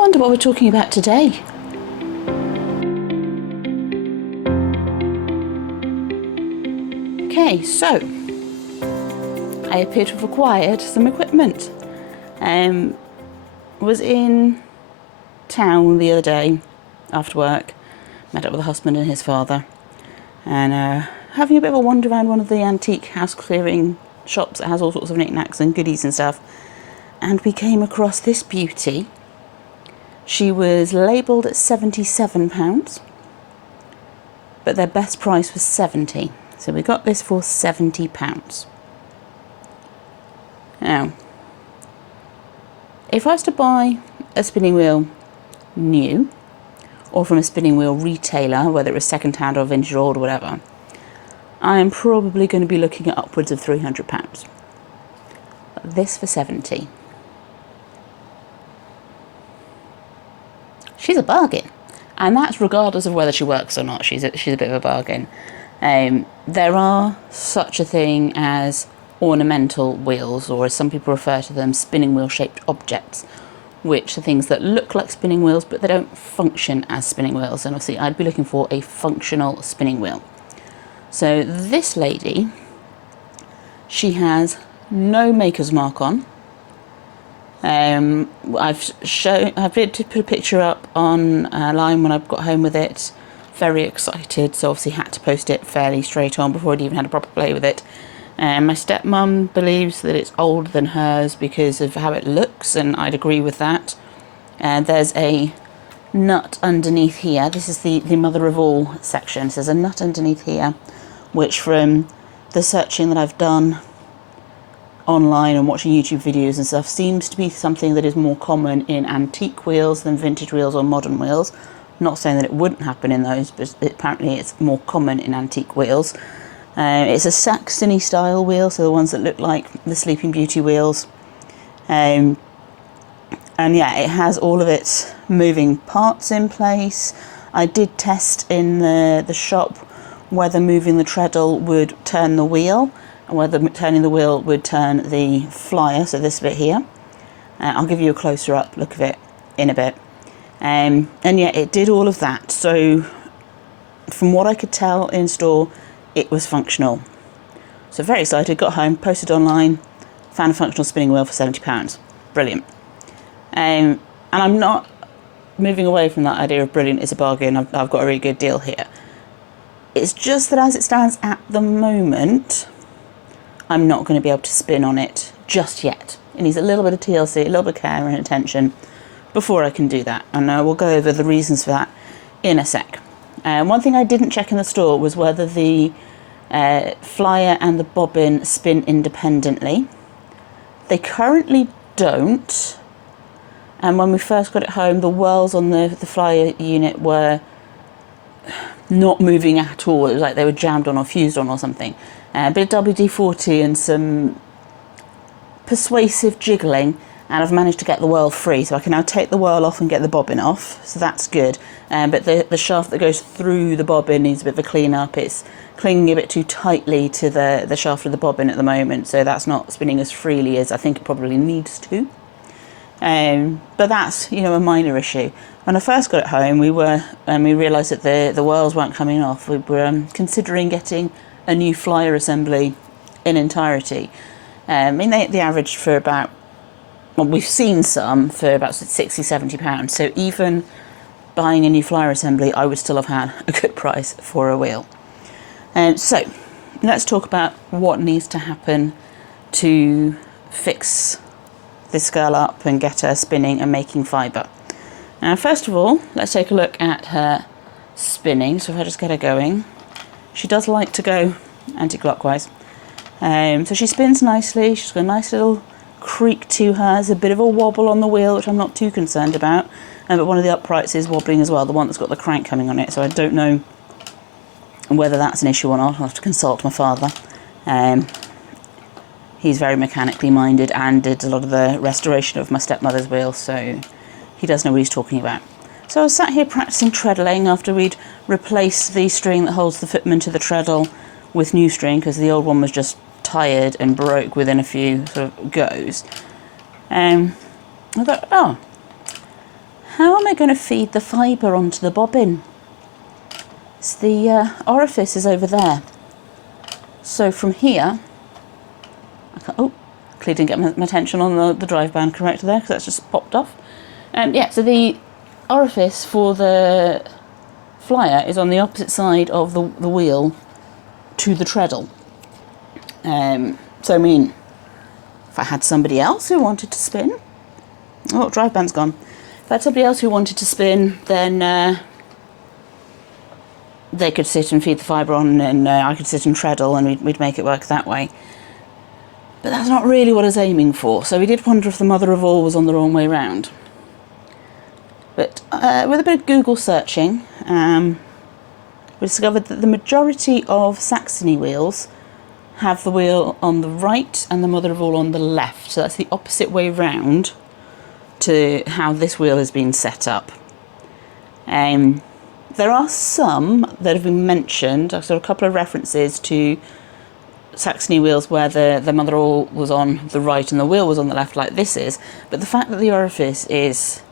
wonder what we're talking about today. Okay, so I appear to have acquired some equipment. Was in town the other day after work, met up with a husband and his father, and having a bit of a wander around one of the antique house clearing shops that has all sorts of knickknacks and goodies and stuff, and we came across this beauty. She was labelled at £77, but their best price was £70. So we got this for £70. Now, if I was to buy a spinning wheel new, or from a spinning wheel retailer, whether it was second hand or vintage or old or whatever, I am probably going to be looking at upwards of £300. But this for 70. She's a bargain. And that's regardless of whether she works or not. She's a bit of a bargain. There are such a thing as ornamental wheels, or as some people refer to them, spinning wheel shaped objects, which are things that look like spinning wheels but they don't function as spinning wheels, and obviously I'd be looking for a functional spinning wheel. So this lady, she has no maker's mark on. I've put a picture up online when I got home with it. Very excited, so obviously had to post it fairly straight on before I'd even had a proper play with it. My stepmum believes that it's older than hers because of how it looks, and I'd agree with that. There's a nut underneath here. This is the mother of all section. So there's a nut underneath here, which from the searching that I've done online and watching YouTube videos and stuff seems to be something that is more common in antique wheels than vintage wheels or modern wheels. Not saying that it wouldn't happen in those, but apparently it's more common in antique wheels. It's a Saxony style wheel, so the ones that look like the Sleeping Beauty wheels. And yeah, it has all of its moving parts in place. I did test in the shop whether moving the treadle would turn the wheel, and whether turning the wheel would turn the flyer, so this bit here. I'll give you a closer up look of it in a bit. And yeah, it did all of that. So from what I could tell in store, it was functional. So very excited, got home, posted online, found a functional spinning wheel for £70. Brilliant. And I'm not moving away from that idea of brilliant is a bargain. I've got a really good deal here. It's just that as it stands at the moment, I'm not going to be able to spin on it just yet. It needs a little bit of TLC, a little bit of care and attention before I can do that. And we'll go over the reasons for that in a sec. One thing I didn't check in the store was whether the flyer and the bobbin spin independently. They currently don't. And when we first got it home, the whirls on the flyer unit were not moving at all. It was like they were jammed on or fused on or something. A bit of WD-40 and some persuasive jiggling, and I've managed to get the whirl free, so I can now take the whirl off and get the bobbin off, so that's good. But the shaft that goes through the bobbin needs a bit of a clean up. It's clinging a bit too tightly to the shaft of the bobbin at the moment, so that's not spinning as freely as I think it probably needs to. But that's, you know, a minor issue. When I first got it home, we realised that the whirls weren't coming off. We were considering getting a new flyer assembly in entirety. I mean, they averaged for about, well, we've seen some for about £60–70. So even buying a new flyer assembly, I would still have had a good price for a wheel. So let's talk about what needs to happen to fix this girl up and get her spinning and making fibre. Now, first of all, let's take a look at her spinning. So if I just get her going, she does like to go anti-clockwise. So she spins nicely. She's got a nice little creak to her. There's a bit of a wobble on the wheel, which I'm not too concerned about. But one of the uprights is wobbling as well, the one that's got the crank coming on it. So I don't know whether that's an issue or not. I'll have to consult my father. He's very mechanically minded and did a lot of the restoration of my stepmother's wheel, so he does know what he's talking about. So I was sat here practicing treadling after we'd replaced the string that holds the footman to the treadle with new string, because the old one was just tired and broke within a few sort of goes. I thought, oh, how am I going to feed the fibre onto the bobbin? It's the orifice is over there. So from here, oh, clearly didn't get my attention on the drive band corrector there because that's just popped off. Yeah, so the orifice for the flyer is on the opposite side of the wheel to the treadle. So I mean, if I had somebody else who wanted to spin, oh, drive band's gone. If I had somebody else who wanted to spin, then they could sit and feed the fibre on, and I could sit and treadle, and we'd make it work that way. But that's not really what I was aiming for, so we did wonder if the mother of all was on the wrong way round. But with a bit of Google searching, we discovered that the majority of Saxony wheels have the wheel on the right and the mother of all on the left, so that's the opposite way round to how this wheel has been set up. There are some that have been mentioned. I saw a couple of references to Saxony wheels where the mother all was on the right and the wheel was on the left, like this is. But the fact that the orifice is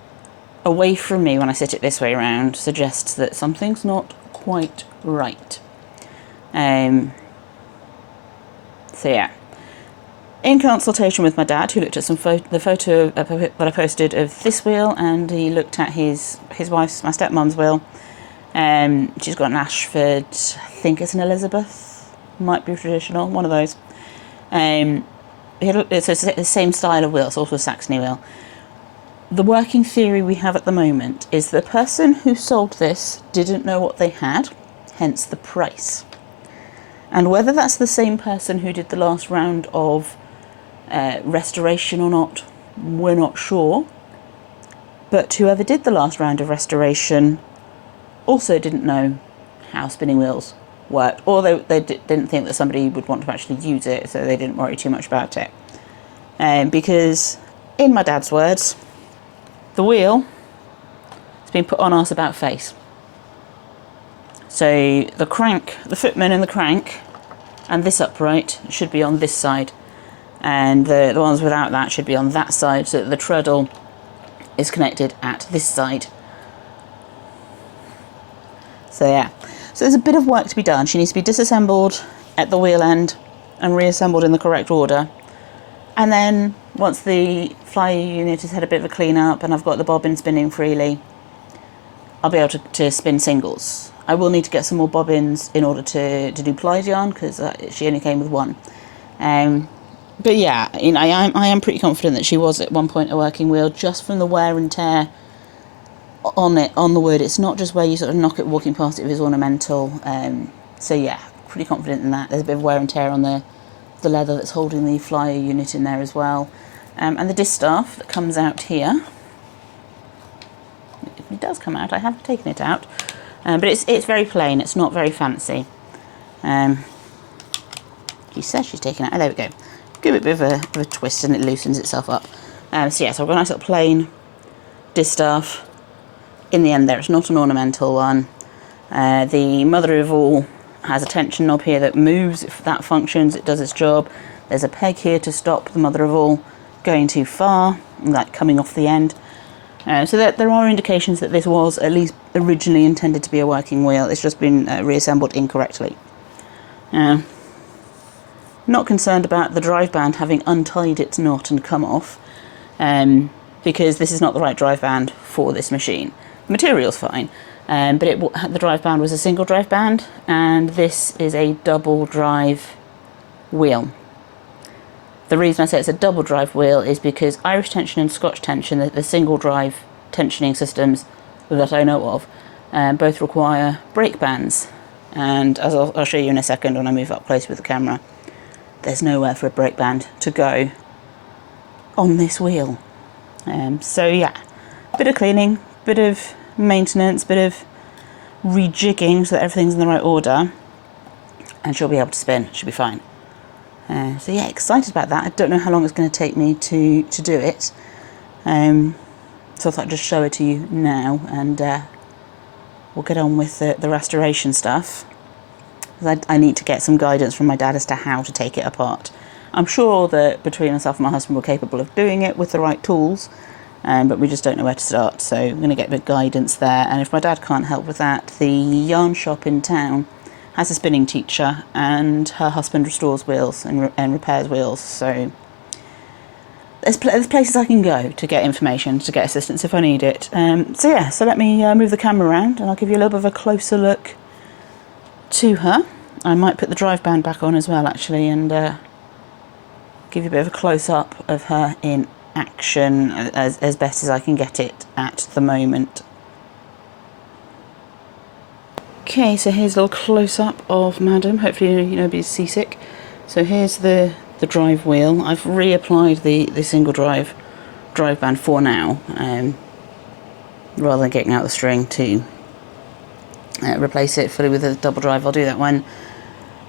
away from me when I sit it this way around suggests that something's not quite right. So yeah. In consultation with my dad, who looked at the photo that I posted of this wheel, and he looked at his wife's, my stepmom's wheel. She's got an Ashford, I think it's an Elizabeth, might be traditional, one of those. It's the same style of wheel, it's also a Saxony wheel. The working theory we have at the moment is the person who sold this didn't know what they had, hence the price. And whether that's the same person who did the last round of restoration or not, we're not sure. But whoever did the last round of restoration also didn't know how spinning wheels worked, or they didn't think that somebody would want to actually use it, so they didn't worry too much about it. Because, in my dad's words, the wheel has been put on arse about face. So the crank, the footman and the crank, and this upright should be on this side, and the ones without that should be on that side, so that the treadle is connected at this side. So yeah, so there's a bit of work to be done. She needs to be disassembled at the wheel end and reassembled in the correct order. And then once the flyer unit has had a bit of a clean up and I've got the bobbin spinning freely, I'll be able to spin singles. I will need to get some more bobbins in order to do plied yarn, because she only came with one. But yeah, you know, I am pretty confident that she was at one point a working wheel, just from the wear and tear on it, on the wood. It's not just where you sort of knock it walking past it if it's ornamental. So yeah, pretty confident in that. There's a bit of wear and tear on the leather that's holding the flyer unit in there as well. And the distaff that comes out here, it does come out, I have taken it out, but it's very plain, it's not very fancy. She says she's taken it out, there we go. Give it a bit of a twist and it loosens itself up. So yeah, so I've got a nice little plain distaff in the end there. It's not an ornamental one. The mother of all has a tension knob here that moves. If that functions, it does its job. There's a peg here to stop the mother of all going too far, like coming off the end. So there are indications that this was at least originally intended to be a working wheel. It's just been reassembled incorrectly. Not concerned about the drive band having untied its knot and come off, because this is not the right drive band for this machine. The material's fine, but the drive band was a single drive band, and this is a double drive wheel. The reason I say it's a double drive wheel is because Irish tension and Scotch tension, the single drive tensioning systems that I know of, both require brake bands. And as I'll show you in a second when I move up close with the camera, there's nowhere for a brake band to go on this wheel. So yeah, bit of cleaning, bit of maintenance, bit of rejigging so that everything's in the right order, and she'll be able to spin, she'll be fine. So yeah, excited about that. I don't know how long it's going to take me to do it. So I thought I'd just show it to you now, and we'll get on with the restoration stuff. I need to get some guidance from my dad as to how to take it apart. I'm sure that between myself and my husband we're capable of doing it with the right tools, but we just don't know where to start, so I'm going to get a bit of guidance there. And if my dad can't help with that, the yarn shop in town has a spinning teacher, and her husband restores wheels and repairs wheels, so there's places I can go to get information, to get assistance if I need it. So let me move the camera around and I'll give you a little bit of a closer look to her. I might put the drive band back on as well, actually, and give you a bit of a close-up of her in action as best as I can get it at the moment. Okay, so here's a little close-up of Madam. Hopefully nobody's seasick. So here's the drive wheel. I've reapplied the single drive band for now, rather than getting out the string to replace it fully with a double drive. I'll do that when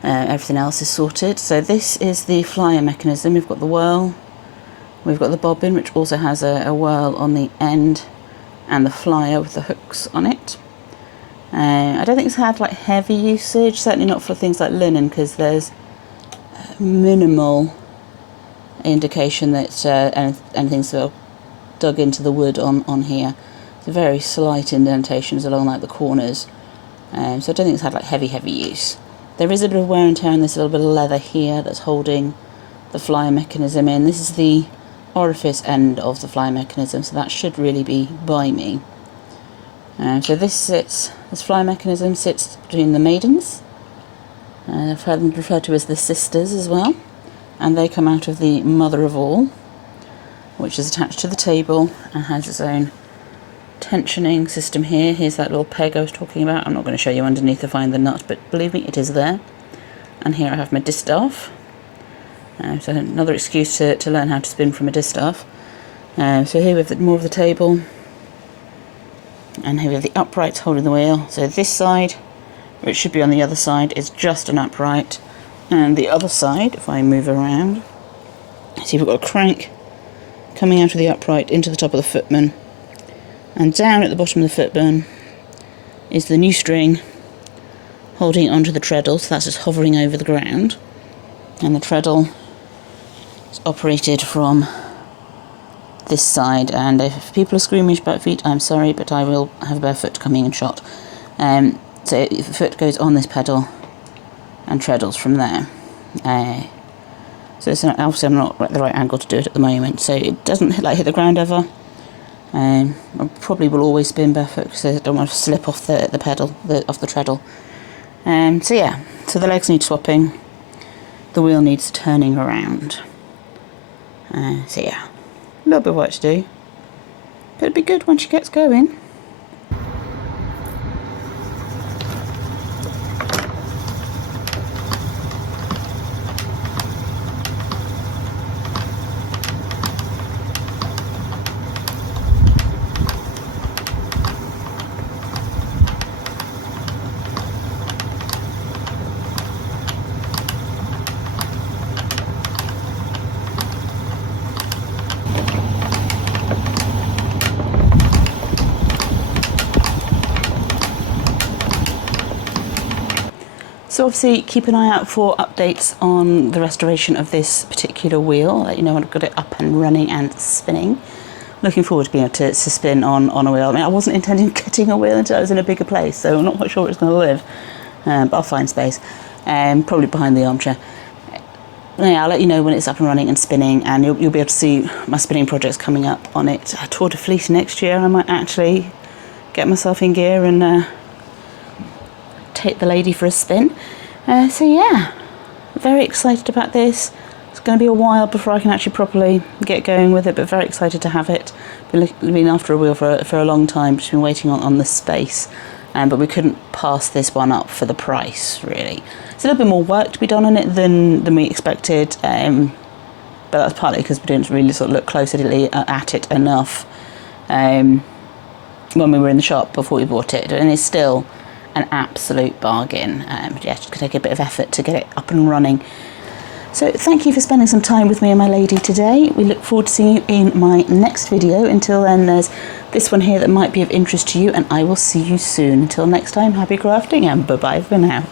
everything else is sorted. So this is the flyer mechanism. We've got the whirl, we've got the bobbin, which also has a whirl on the end, and the flyer with the hooks on it. I don't think it's had like heavy usage, certainly not for things like linen, because there's minimal indication that anything's sort of dug into the wood on here. It's very slight indentations along like the corners, so I don't think it's had like heavy use. There is a bit of wear and tear on this little bit of leather here that's holding the flyer mechanism in. This is the orifice end of the flyer mechanism, so that should really be by me. So this flyer mechanism sits between the maidens. I've heard them referred to as the sisters as well, and they come out of the mother of all, which is attached to the table and has its own tensioning system here. Here's that little peg I was talking about. I'm not going to show you underneath to find the nut, but believe me, it is there. And here I have my distaff, so another excuse to learn how to spin from a distaff. So here we have more of the table, and here we have the uprights holding the wheel. So this side, which should be on the other side, is just an upright, and the other side, if I move around, see we've got a crank coming out of the upright into the top of the footman, and down at the bottom of the footman is the new string holding onto the treadle, so that's just hovering over the ground, and the treadle is operated from this side. And if people are squeamish about feet, I'm sorry, but I will have a bare foot coming in shot. So the foot goes on this pedal and treadles from there. So obviously I'm not at the right angle to do it at the moment, so it doesn't hit the ground ever. I probably will always spin barefoot because I don't want to slip off the pedal, off the treadle. So yeah, so the legs need swapping, the wheel needs turning around. So yeah, a little bit of work to do, but it'll be good when she gets going. So obviously keep an eye out for updates on the restoration of this particular wheel. I'll let you know when I've got it up and running and spinning. Looking forward to being able to spin on a wheel. I mean, I wasn't intending on getting a wheel until I was in a bigger place, so I'm not quite sure where it's going to live. But I'll find space. Probably behind the armchair. Yeah, I'll let you know when it's up and running and spinning, and you'll be able to see my spinning projects coming up on it. Tour de Fleece next year, I might actually get myself in gear and take the lady for a spin. So yeah, very excited about this. It's going to be a while before I can actually properly get going with it, but very excited to have it. Been after a wheel for a long time, just been waiting on the space, but we couldn't pass this one up for the price, really. It's a little bit more work to be done on it than we expected, but that's partly because we didn't really sort of look closely at it enough when we were in the shop before we bought it, and it's still an absolute bargain. Yeah, it's going to take a bit of effort to get it up and running. So thank you for spending some time with me and my lady today. We look forward to seeing you in my next video. Until then, there's this one here that might be of interest to you, and I will see you soon. Until next time, happy crafting and bye-bye for now.